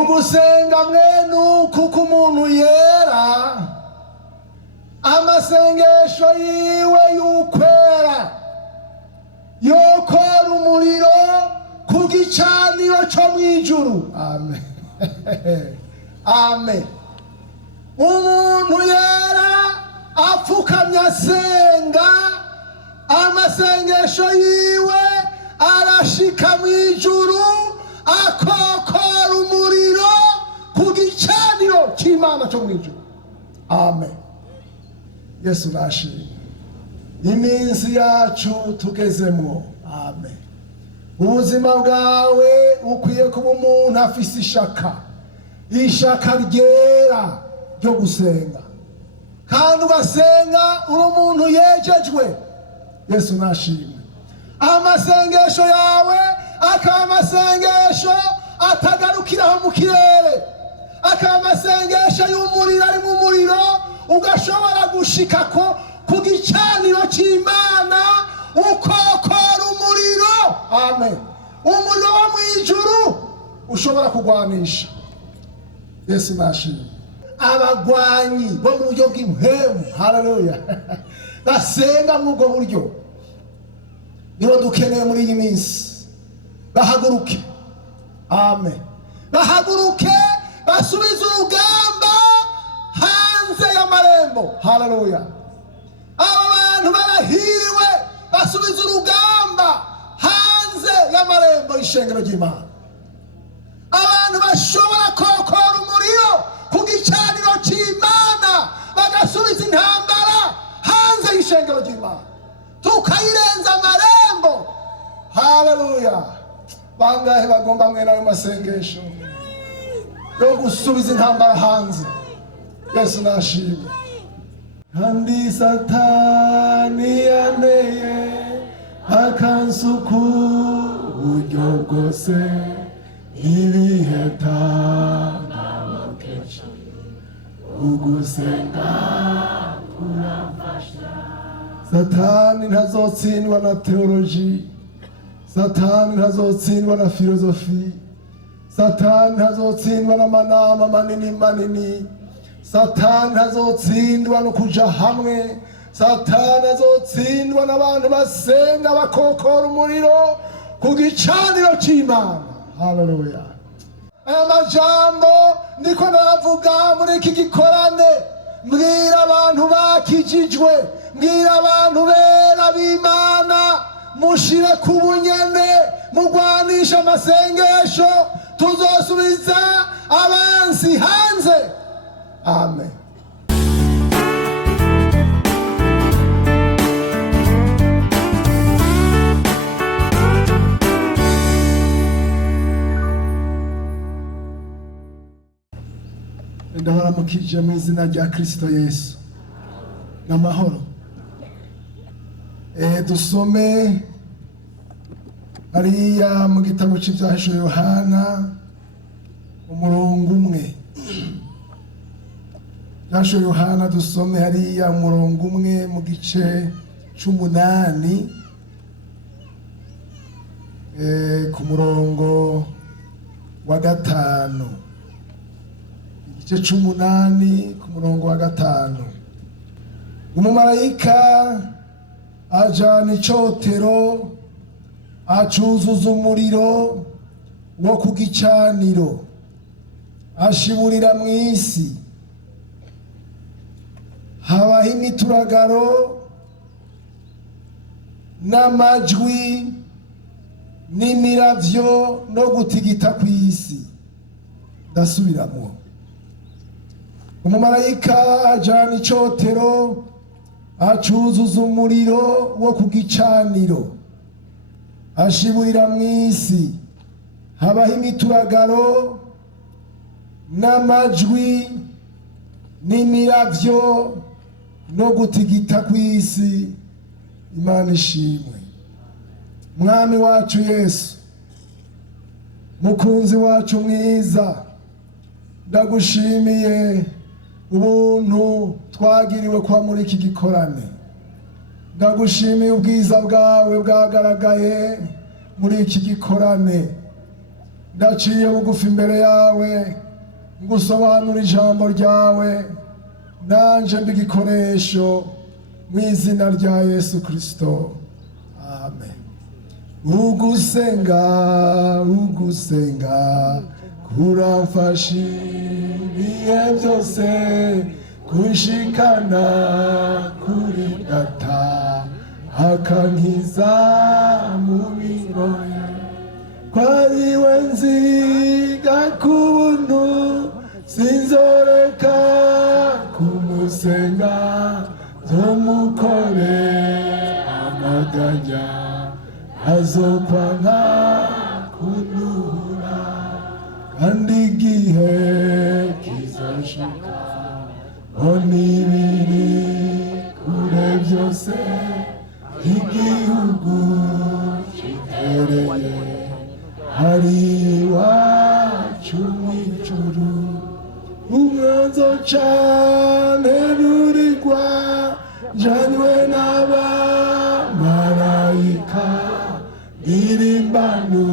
ugusenga mwene uku k'umuntu yera, amasengesho yiwe y'ukwera yokora umuriro ku gicaniro cyo mw'ijuru. Amen. Amen. Umuntu yera apfukamye asenga, amasengesho yiwe arashika mw'ijuru, akokora umuriro ku gicaniro c'Imana cyo mw'ijuru. Amen. Yesu nashimwe. Iminsi yacu tugezemwo. Amen. Ubuzima bwawe ukwiye kuba umuntu afise ishaka ryera ryo gusenga, kandi ugasenga uri umuntu yejejwe. Yesu nashimwe. Amasengesho yawe akaba amasengesho atagarukiraho mu kirere, akaba amasengesho y'umuriro, ari mu muriro ugashobora gushika ku gicaniro c'Imana, ukokora umuriro. Amen. Umuriro wo mw'ijuru ushobora kugwanisha. Yesu nashimwe. Abagwanyi bo mu buryo bw'impemu, haleluya, basenga mu ubwo buryo nibo dukeneye muri iyi minsi. Bahaguruke. Amen. Bahaguruke basubize urugamba hanze y'amarembo. Haleluya. Aba bantu barahiriwe basubize urugamba hanze y'amarembo y'ishengero ry'Imana. Abantu bashobora kokora umuriro ku gicaniro c'Imana, bagasubiza intambara hanze y'ishengero ry'Imana, tukayirenza amarembo. Haleluya. Bangahe bagomba mwene ayo masengesho yo gusubiza intambara hanze? Yesu nashimwe. Kandi Satani yaneye akansuku uburyo bwose ibiheta n'abakeshi, ugusenga kurafasha. Satani ntazotsindwa na teoloji, Satani ntazotsindwa na filozofi, Satani ntazotsindwa n'amanama manini, Satani ntazotsindwa no kuja hamwe, Satani ntazotsindwa n'abantu basenga bakokora umuriro ku gicaniro c'Imana. Haleluya. Aya majambo niko navuga muri iki gikorane. Mbwira abantu bakijijwe, mbwira abantu bera b'Imana, mushire ku bunyene, mugwanisha amasengesho, tuzosubiza abansi hanze. Amen. Ndabaramukije mu izina rya Kristo Yesu. N'amahoro. Dusome hariya mu gitabo c'Ivyahishwe Yohana umurongo umwe. Ivyahishwe Yohana dusome hariya umurongo umwe mu gice c'umunani, ku murongo wa gatanu. Igice c'umunani ku murongo wa gatanu. Umumarayika ajana icotero acuzuza umuriro wo ku gicaniro, ashiburira mw'isi. Habaho imituragaro n'amajwi n'imiravyo no gutigita kw'isi. Ndasubiramwo. Umumarayika ajana icotero acuzuza umuriro wo ku gicaniro, ashiburira mw'isi. Habaho imituragaro n'amajwi n'imiravyo no gutigita kw'isi. Imana ishimwe. Mwami wacu Yesu, mukunzi wacu mwiza, ndagushimiye ubuntu twagiriwe kwa muri iki gikorane. Ndagushimiye ubwiza bwawe bwagaragaye muri iki gikorane. ndaciye bugufi imbere yawe ngusobanura ijambo ryawe, nanje mba igikoresho mu izina rya Yesu Kristo, amen. Ugusenga kuramfasha ibihe byose, kunshikana kuri data akankiza mu bigoye, kwari we nziga ku buntu, sinzoreka kumusenga, nzomukore amaganya, azokwanka kunura, kandi igihe kizoshika onibiri kure byose, igihugu kitereye hari iwacu mw'ijuru, umwanzo cane rurirwa janywe n'abamarayika, irimbanu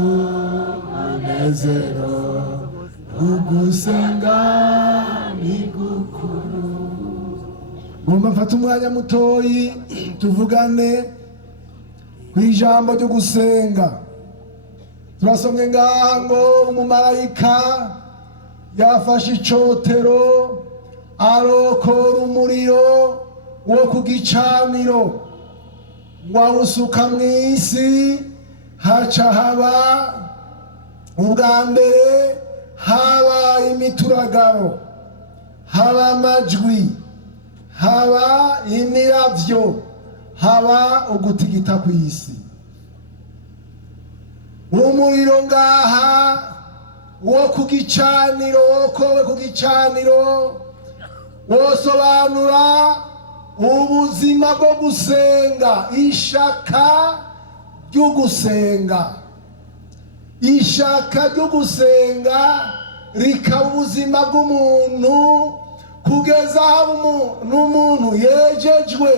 munezero, ugusenga ni gukuru. Ngomba mfata umwanya mutoyi tuvugane kw'ijambo ryo gusenga. Turasomye ngaha ngo umumarayika yafashe icotero arokora umuriro wo ku gicaniro ngo awusuka mw'isi, haca haba ubwa mbere haba imituragaro, haba amajwi, haba imiravyo, haba ugutigita kw'isi. Umuriro ngaha wo ku gicaniro, wokowe ku gicaniro, wosobanura ubuzima bwo gusenga, ishaka ryo gusenga. Ishaka ryo gusenga rikaba ubuzima bw'umuntu kugeza aho n'umuntu yejejwe,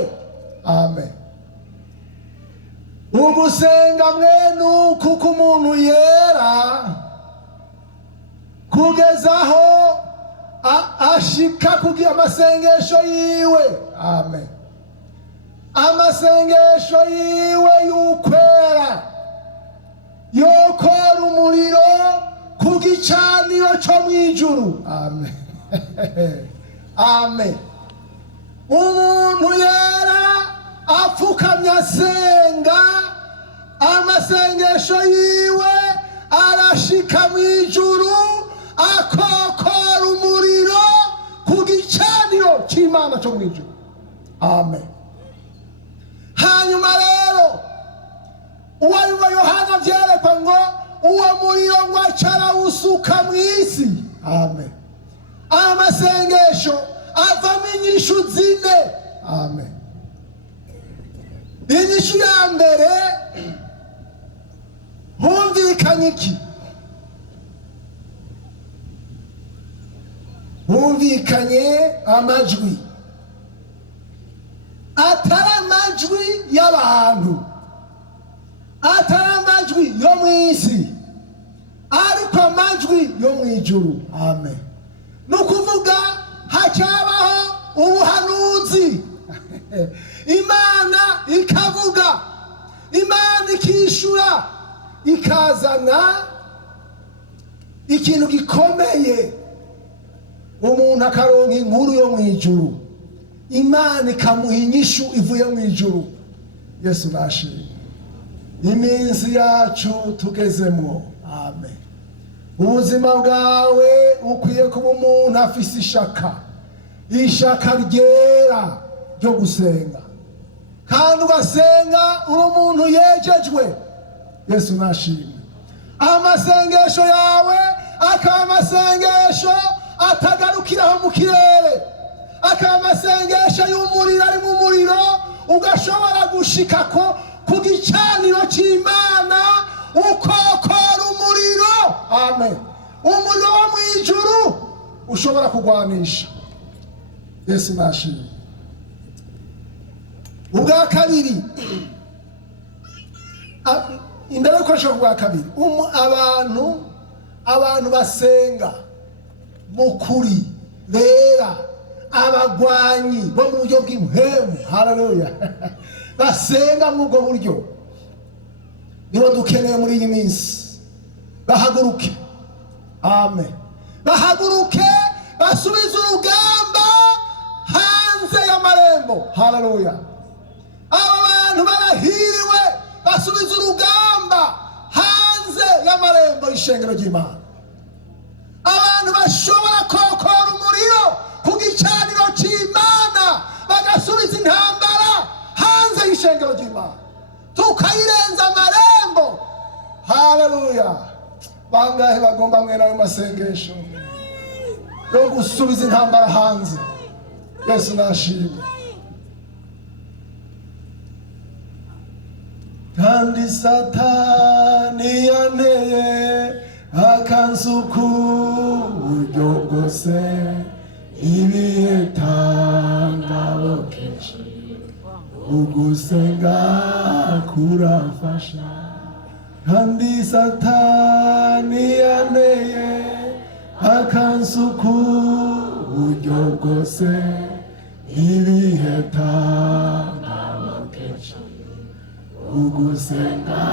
amen. Ugusenga mwene uku umuntu yera kugeza aho ashika kugira amasengesho yiwe, amen. Amasengesho yiwe y'ukwera yokora umuriro ku gicaniro cyo mw'ijuru, amen. Amen. Umuntu yera apfukamye asenga, amasengesho yiwe arashika mw'ijuru, akokora umuriro ku gicaniro c'Imana cyo mw'ijuru, amen. Hanyuma rero uwariwe Yohana vyerekwa ngo uwo muriro ngo acara usuka mw'isi, amen. Amasengesho avamo inyishu zine, amen. Inyishu ya mbere, humvikanye iki? Humvikanye amajwi, atari amajwi y'abantu, atari amajwi yo mw'isi, ariko amajwi yo mw'ijuru, amen. Nukuvuga hacabaho ubuhanuzi, Imana ikavuga, Imana ikishura, ikazana ikintu gikomeye, umuntu akaronka inkuru yo mw'ijuru, Imana ikamuha inyishu ivuye mw'ijuru. Yesu nashimwe. Iminsi yacu tugezemwo, amen. Ubuzima bwawe ukwiye kuba umuntu afise ishaka, ishaka ryera ryo gusenga, kandi ugasenga uri umuntu yejejwe. Yesu nashimwe. Amasengesho yawe akaba amasengesho atagarukiraho mu kirere, akaba amasengesho y'umuriro, ari mu muriro ugashobora gushika ku gicaniro c'Imana, ukokora umuriro, amen. Umuriro wo mw'ijuru ushobora kugwanisha. Yesu nashimwe. Ubwa kabiri, imbere y'uko nshobora ubwa kabiri, abantu abantu basenga mukuri bera, abagwanyi bo mu buryo bw'impemu, haleluya, basenga mu ubwo buryo nibo dukeneye muri iyi minsi. Bahaguruke, amen, bahaguruke basubize urugamba hanze y'amarembo, haleluya. Aba bantu barahiriwe basubize urugamba hanze y'amarembo y'ishengero ry'Imana. Abantu bashobora kokora umuriro ku gicaniro cy'Imana bagasubiza intambara hanze y'ishengero ry'Imana, tukayirenza amarembo, haleluya. Bangahe bagomba mwene ayo masengesho yo gusubiza intambara hanze? Yesu nashimwe. Kandi Satani yanteye akansuku uburyo bwose, ibihe tangabokeje, ugusenga kurafasha. Kandi Satani yanteye akansuku uburyo bwose, ibihe tangabokeje, ugusenga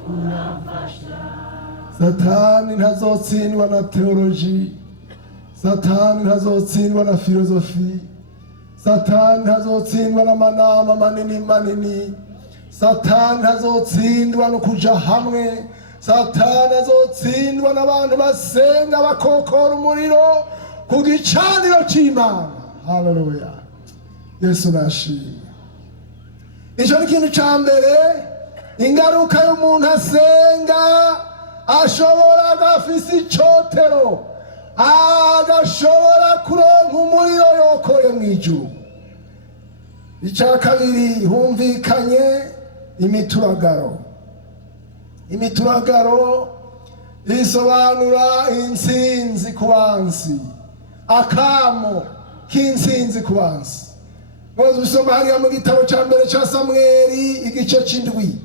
kurafasha. Satani ntazotsindwa na teoloji, Satani ntazotsindwa na filozofi, Satani ntazotsindwa n'amanama manini manini, Satani ntazotsindwa no kuja hamwe, Satani azotsindwa n'abantu basenga bakokora umuriro ku gicaniro cy'Imana, haleluya. Yesu nashimwe. Icyo ni ikintu cya mbere. Ingaruka y'umuntu asenga, ashobora agafise icotero, agashobora kuronka umuriro yokoye mu ijuru. Icya kabiri, humvikanye imituragaro. Imituragaro isobanura intsinzi ku bansi, akamo k'intsinzi ku bansi. Mwoze usoma hariya mu gitabo cya mbere cya Samweli igice c'indwi,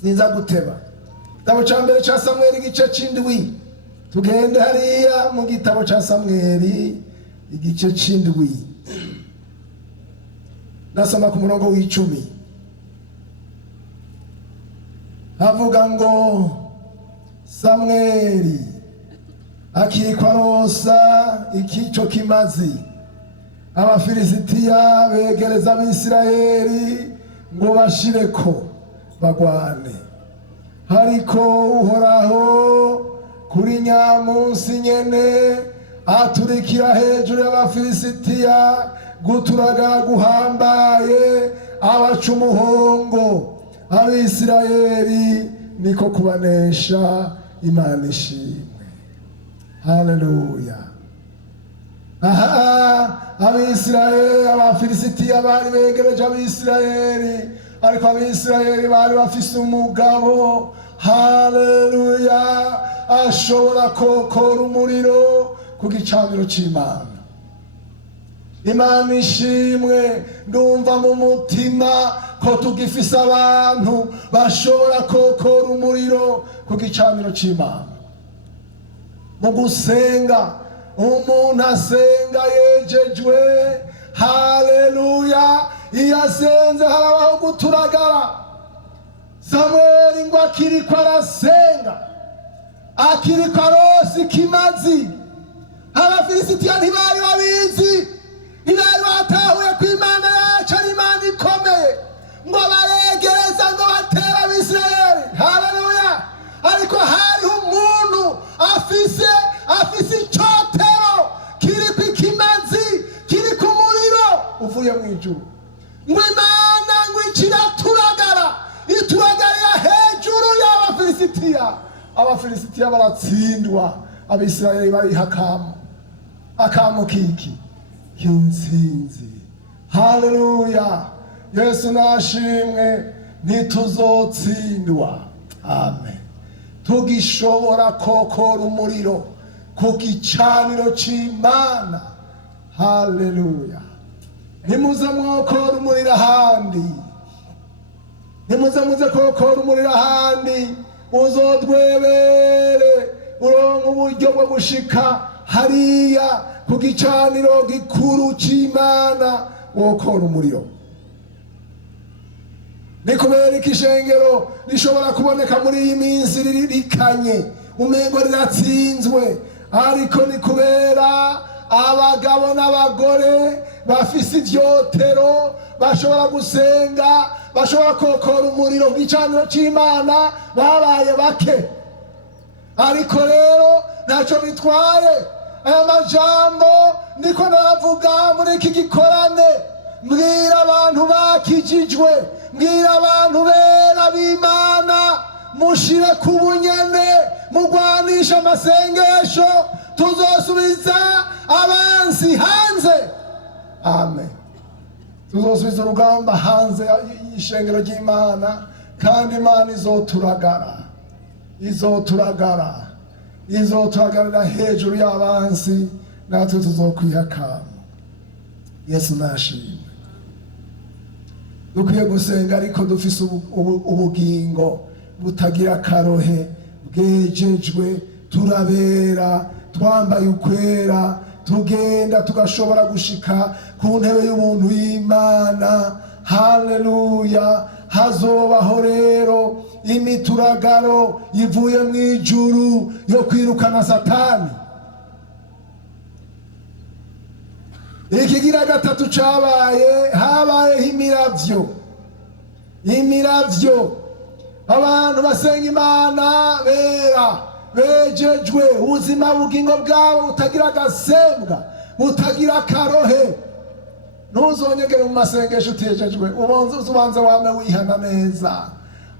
sinza guteba. Igitabo cya mbere cya Samweli igice c'indwi, tugende hariya mu gitabo cya Samweli igice c'indwi, nasoma ku murongo w'icumi. Havuga ngo Samweli akiriko arosa ikico kimazi, Abafilisitiya begereza Abisirayeli ngo bashireko bagwane. Hariko Uhoraho kuri nyamunsi nyene aturikira hejuru y'Abafilisitiya guturagara guhambaye, abaca umuhongo Abisirayeli, niko kubanesha. Imana ishimwe, haleluya. Aha, Abisirayeli, Abafilisitiya bari begereje Abisirayeli, ariko Abisirayeli bari bafise umugabo, haleluya, ashobora kokora umuriro ku gicaniro cy'Imana. Imana ishimwe. Ndumva mu mutima ko tugifise abantu bashobora kokora umuriro ku gicaniro cy'Imana. Mu gusenga, umuntu asenga yejejwe, haleluya, iyo asenze harabaho guturagara. Samweli ngo akiriko arasenga, akiriko arosa ikimazi, Abafilisitiya ntibari babizi, ntibari batahuye ko Imana yacu ari Imana ikomeye, ngo baregereza ngo batera Abisirayeli, haleluya. Ariko hariho umuntu afise icotero kiriko ikimazi, kiriko umuriro uvuye mu ijuru, ngo Imana ngo ikiraturagara, ituragarira hejuru y'Abafilisitiya. Abafilisitiya baratsindwa, Abisirayeli bariha akamo kiki k'intsinzi, haleluya. Yesu nashimwe. Ntituzotsindwa, amen, tugishobora kokora umuriro ku gicaniro cy'Imana, haleluya. Nimuze mwokora umuriro ahandi, nimuze kokora umuriro ahandi, muzodwebere uronka uburyo bwo gushika hariya ku gicaniro gikuru c'Imana wokora umuriro. Ni kubera iki ishengero rishobora kuboneka muri iyi minsi ririkanye umengo riratsinzwe, ariko ni kubera abagabo n'abagore bafise ivyotero bashobora gusenga, bashobora kokora umuriro ku gicaniro c'Imana babaye bake. Ariko rero ntaco bitwaye aya majambo niko navuga muri iki gikorane. Mbwira abantu bakijijwe, mbwira abantu bera b'Imana, mushire ku bunyene, mugwanisha amasengesho, tuzosubiza abansi hanze. Amen. Tuzosubiza urugamba hanze y'ishengero ry'Imana, kandi Imana izoturagarira hejuru y'abansi, natwe tuzokwihakana. Yesu nashimwe. Dukwiye gusenga ariko dufise ubugingo butagira karohe, bwejejwe, turabera, twambaye ukwera, tugenda tugashobora gushika ku ntebe y'ubuntu y'Imana. Haleluya. Hazobaho rero imituragaro ivuye mu ijuru yo kwirukana Satani. Ikigira gatatu cabaye, habayeho imiravyo. Abantu basenga Imana bera, bejejwe, ubuzima bugingo bwabo butagira agasembwa, butagira karohe. Ntuzonyegere mu masengesho utejejwe, ubanze wame wihana neza.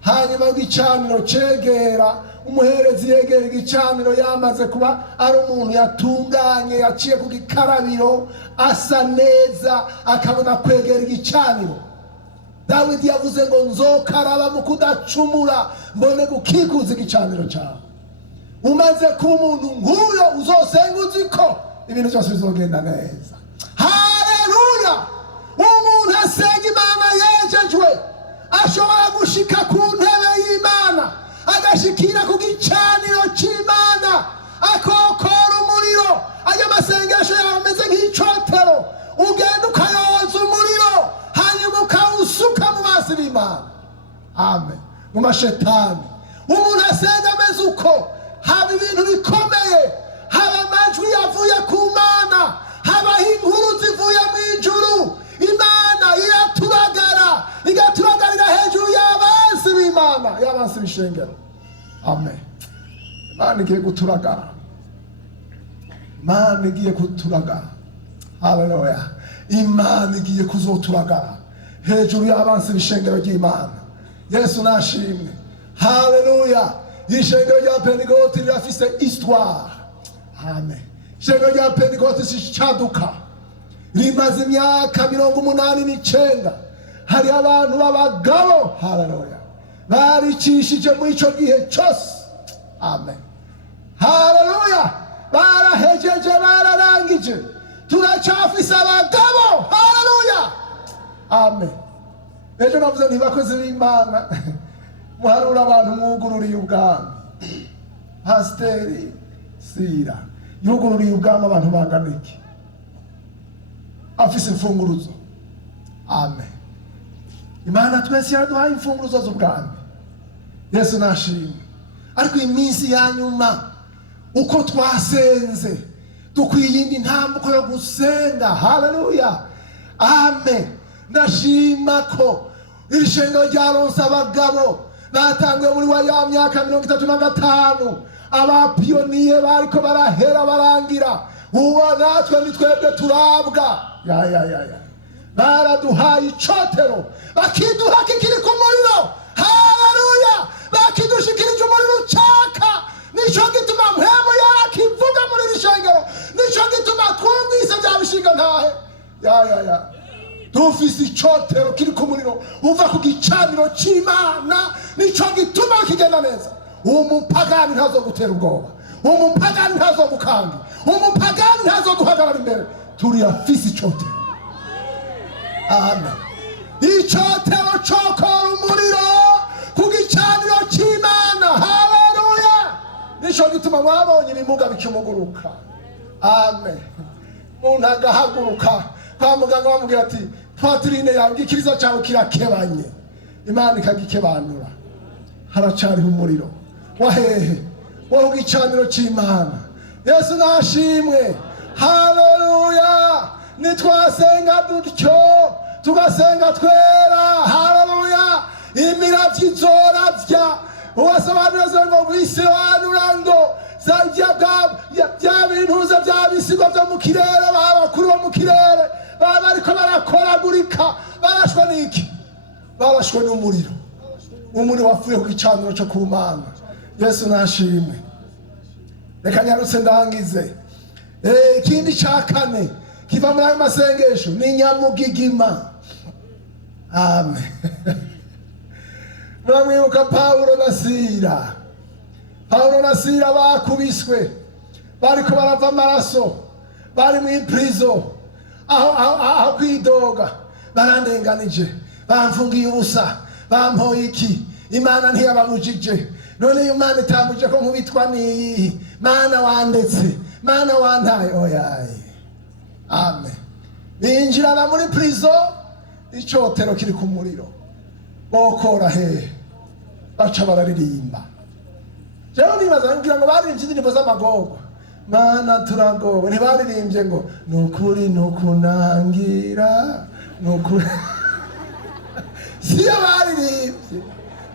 Hanyuma igicaniro cegera, umuherezi yegera igicaniro yamaze kuba ari umuntu yatunganye, yaciye ku gikarabiro, asa neza, akabona kwegera igicaniro. Dawidi yavuze ngo nzokaraba mu kudacumura, mbone gukikuza igicaniro cyawe. Umaze kuba umuntu nk'uyo, uzosenga uzi ko ibintu byose bizogenda neza. Haleluya. Umuntu asenga Imana yejejwe ashobora gushika ku ntebe y'Imana, agashikira ku gicaniro c'Imana, akokora umuriro. Ayo masengesho yawe ameze nk'icotero, ugenda ukayoza umuriro, hanyuma ukawusuka mu mazi b'Imana. Amen. Mu mashetani umuntu asenga ameze uko, haba ibintu bikomeye, haba amajwi yavuye ku Mana, habaho inkuru zivuye mu ijuru. Imana igaturagarira hejuru y'abansi b'Imana, y'abansi b'ishengero. Amen. Imana igiye guturagara. Imana igiye kuturagara. Haleluya. Imana igiye kuzoturagara hejuru y'abansi b'ishengero ry'Imana. Yesu nashimwe. Haleluya. Ishengero rya Pentekote rirafise histoire. Amen. Ishengero rya Pentekote si caduka, rimaze imyaka 89. Hari abantu b'abagabo, haleluya, baricishije mu ico gihe cose. Amen. Haleluya. Barahejeje, bararangije, turacafise abagabo. Haleluya. Amen. Ejo navuze nti bakozi b'Imana, muharura abantu mwugururiye ubwami. Pasiteri Sira yugururiye ubwami abantu bangana iki? Afise imfunguruzo. Amen. Imana twese yaduhaye imfunguruzo z'ubwami. Yesu nashimwe. Ariko iminsi ya nyuma, uko twasenze, dukwiye indi ntambuko yo gusenga. Haleluya. Amen. Ndashima ko iri shengero ryaronse abagabo batanguye muri ya myaka 35, abapiyoniye bariko barahera barangira. Ubu natwe ni twebwe turabwa. Baraduhaye icotero, bakiduha kikiri ku muriro. Haleluya. Bakidushikirije umuriro ucaka. Nico gituma mpemu yarakivuga muri iri shengero, nico gituma twumvise bya bishinga ntahe. Dufise icotero kiri ku muriro uva ku gicaniro c'Imana, nico gituma kigenda neza. Umupagani ntazogutera ubwoba, umupagani ntazogukanga, umupagani ntazoguhagarara imbere. Turiyafise icotero. Amen. Icotero cokora umuriro ku gicaniro c'Imana. Haleluya. nico gituma mwabonye ibimuga bikimuguruka. Amen. Umuntu agahaguruka kwa muganga bamubwira ati Patrine yawe igikiriza cyawe kirakebanye, Imana ikagikebanura. Haracariho umuriro wahehe wo gicaniro cy'Imana. Yesu nashimwe. Haleluya. Nitwasenga dutyo tugasenga twera, haleluya, imiravyi izoravya. Uwasobanura ngo bisobanura ngo bya bintuza bya bisigo byo mu kirere, babakuru bo mu kirere baba ariko barakoragurika. Barashwe n'iki? Barashwe n'umuriro. Umuriro wafuye ku gicaniro cyo ku Mana. Yesu nashimwe. Reka nyarutse ndangize. Ikindi cya kane kiva muri ayo masengesho ni nyamugigima. Amen. Muramwibuka Paulo na Sila. Paulo na Sila bakubiswe, bariko barava amaraso, bari mu prison, aho kwidoga, barandenganije, bamfungiye ubusa, bampoye iki? Imana ntiyababujije. None Imana itambuje ko nkubitwa niyi? Mana wandetse, Mana wantaye. Oyaye. Amen. Binjirana muri prison, icotero kiri ku muriro. Bokora he, baca bararirimba. Jewe nibaza ngira ngo baririmbye indirimbo z'amagorwa. Mana turagowe. Ntibaririmbye ngo nukuri nukunangira, nukuri. Siyo baririmbye.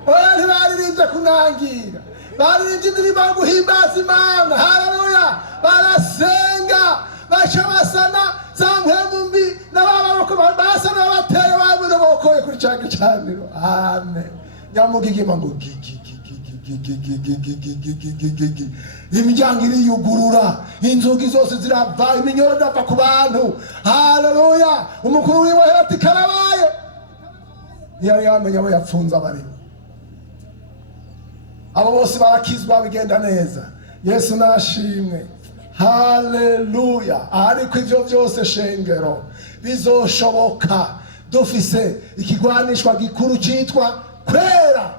Oya, ntibaririmbye kunangira. Baririmbye indirimbo yo guhimbaza Imana. Haleluya. Barasenga, baca basana za mpwemu mbi n'ababoko basana bateye babuze bokoye kuri cya gicaniro. Amen. Nyamugigima ngo imiryango iriyugurura, inzugi zose zirava, iminyoro irava ku bantu. Haleluya. Umukuru w'ibohero ati karabaye. Ntiyari yamenya abo yapfunze abarimo. Abo bose barakizwa, bigenda neza. Yesu nashimwe. Haleluya. Ariko ivyo byose shengero bizoshoboka dufise ikigwanishwa gikuru cyitwa kwera.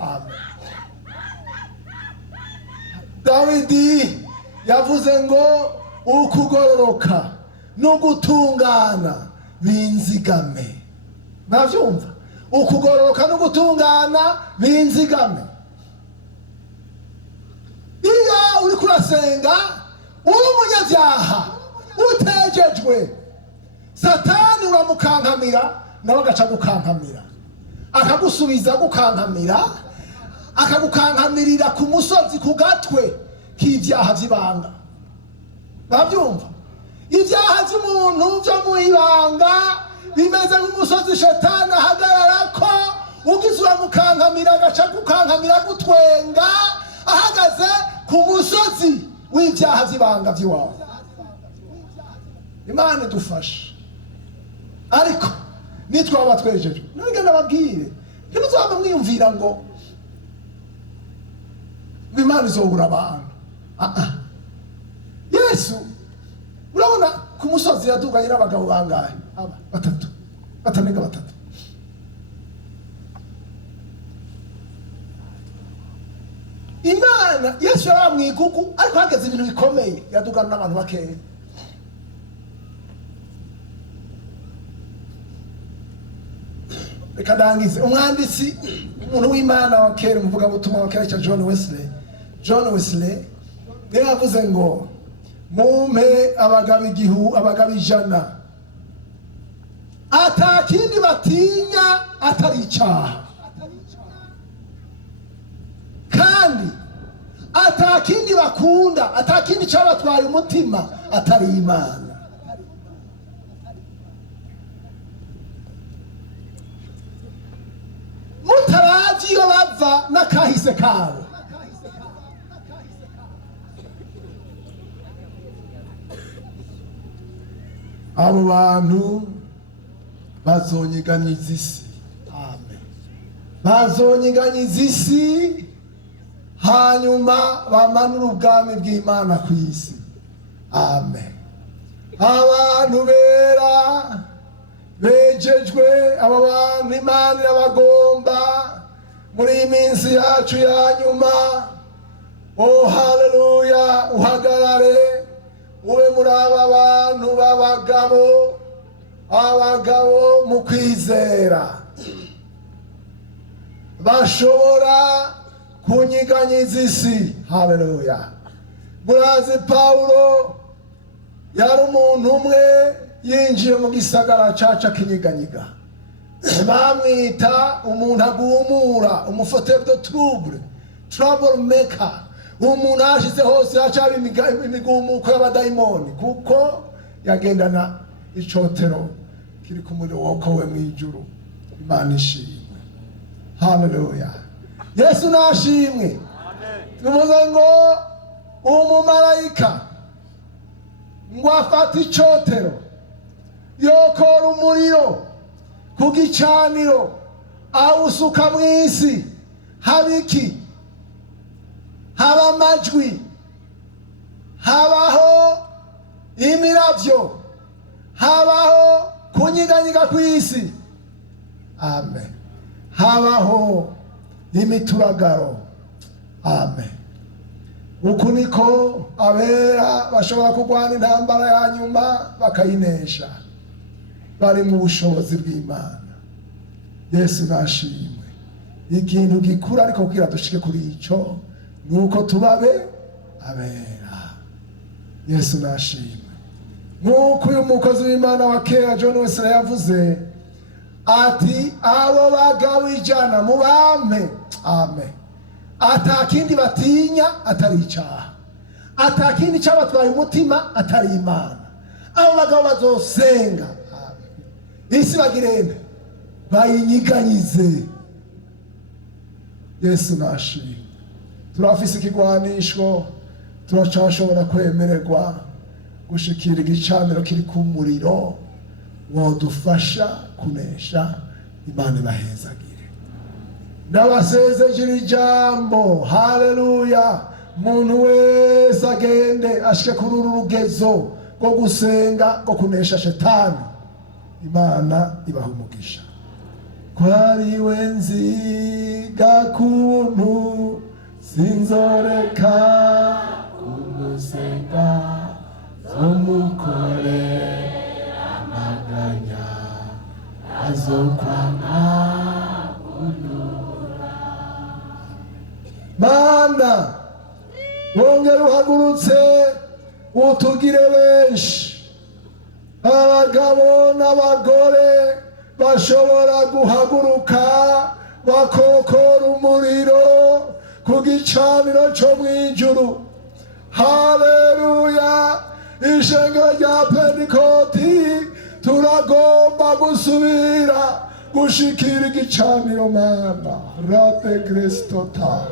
Amen. Dawidi yavuze ngo ukugororoka no gutungana binzigame. Navyumva? Ukugororoka no gutungana binzigame. Iyo uri kurasenga uri umunyabyaha utejejwe, Satani uramukankamira nawe agaca gukankamira, akagusubiza gukankamira, akagukankamirira ku musozi ku gatwe k'ibyaha by'ibanga. Babyumva? Ibyaha by'umuntu byo mu ibanga bimeze nk'umusozi Satani ahagararako, ugize uramukankamira agaca gukankamira gutwenga, ahagaze ku musozi w'ibyaha by'ibanga by'iwawe. Imana idufashe. Ariko nitwaba twejeje, none nababwire ntimuzaba mwiyumvira ngo Imana izobura abantu. Yesu urabona ku musozi yaduganye n'abagabo bangahe? Batatu. Batanenga batatu. Imana Yesu yaramwigugu, ariko hageze ibintu bikomeye yadugana n'abantu bakeya. Reka ndangize. Umwanditsi, umuntu w'Imana wa kera, umuvuga butumwa wa kera, John Wesley yavuze ngo mumpe abagabo 100 atakindi batinya atari icyaha, kandi atakindi bakunda, atakindi cyabatwaye umutima atari Imana. Mutarazi iyo bava n'akahise kabo. Abo bantu bazonyiganyiza isi. Amen. Bazonyiganyiza isi, hanyuma bamanura ubwami bw'Imana ku isi. Amen. Abantu bera bejejwe, aba bantu Imana irabagomba muri iyi minsi yacu ya nyuma. Oh haleluya, uhagarare ube muri aba bantu abagabo mu kwizera bashobora kunyiganyiza isi. Haleluya. Murazi Pawulo yari umuntu umwe yinjiye mu gisagara caca kinyiganyiga, bamwita umuntu agumura, umufateur de trouble maker, umuntu ashize hose hacaba imigumuko y'abadayimoni, kuko yagendana icotero kiri ku muriro we mw'ijuru. Imana ishimwe. Haleluya. Yesu nashimwe. Tuvuze ngo umumarayika ngo afata icotero yokora umuriro ku gicaniro awusuka mw'isi. Habiki, haba amajwi, habaho imiravyo, habaho kunyiganyiga kw'isi. Amen. Habaho imituragaro. Amen. Uku niko abera bashobora kurwana intambara ya nyuma bakayinesha, bari mu bushobozi bw'Imana. Yesu nashimwe. Ikintu gikura ariko kugira dushike kuri ico nuko tubabe abera. Yesu nashimwe. Nuko uyu mukozi w'Imana wa kera John Wesley yavuze ati abo bagabo 100 mubampe. Amen. Atakindi batinya atari icyaha, atakindi cyabatwaye umutima atari Imana. Abo bagabo bazosenga, isi bagirende bayinyiganyize. Yesu nashimwe. Turafise ikigwanisho, turacashobora kwemererwa gushikira igicaniro kiri ku muriro wodufasha kunesha. Imana ibahezagire. Ndabasezejera ijambo. Haleluya. Muntu wese agende ashike kuri uru rugezo rwo gusenga rwo kunesha shetani. Imana ibaha umugisha. Kwari wenziga kuntu sinzoreka kumusenga zomukorera amaganya azokwama Mana wongera uhagurutse utugire benshi, abagabo n'abagore bashobora guhaguruka bakokora umuriro ku gicaniro cyo mw'ijuru. Haleluya. Ishengero rya Pentekoti turagomba gusubira gushikira igicaniro Mana. Rate Kristota.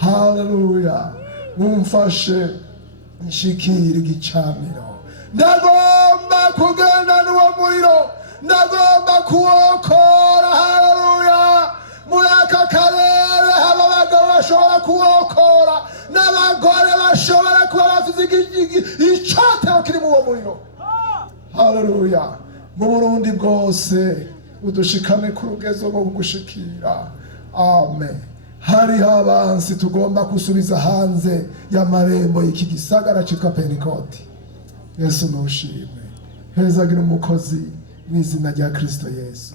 Haleluya. Mumfashe nshikira igicaniro. Ndagomba kugenda n'uwo muriro, ndagomba kuwokora. Haleluya. Muri aka karere haba abagabo bashobora kuwokora n'abagore bashobora kuba bafite icotero kiri mu uwo muriro. Haleluya. Mu Burundi bwose udushikane ku rugezo rwo kugushikira. Amen. Hariho abansi tugomba gusubiza hanze y'amarembo y'iki gisagara cyitwa Pentekoti. Yesu nushimwe. Hezagira umukozi mw'izina rya Kristo Yesu.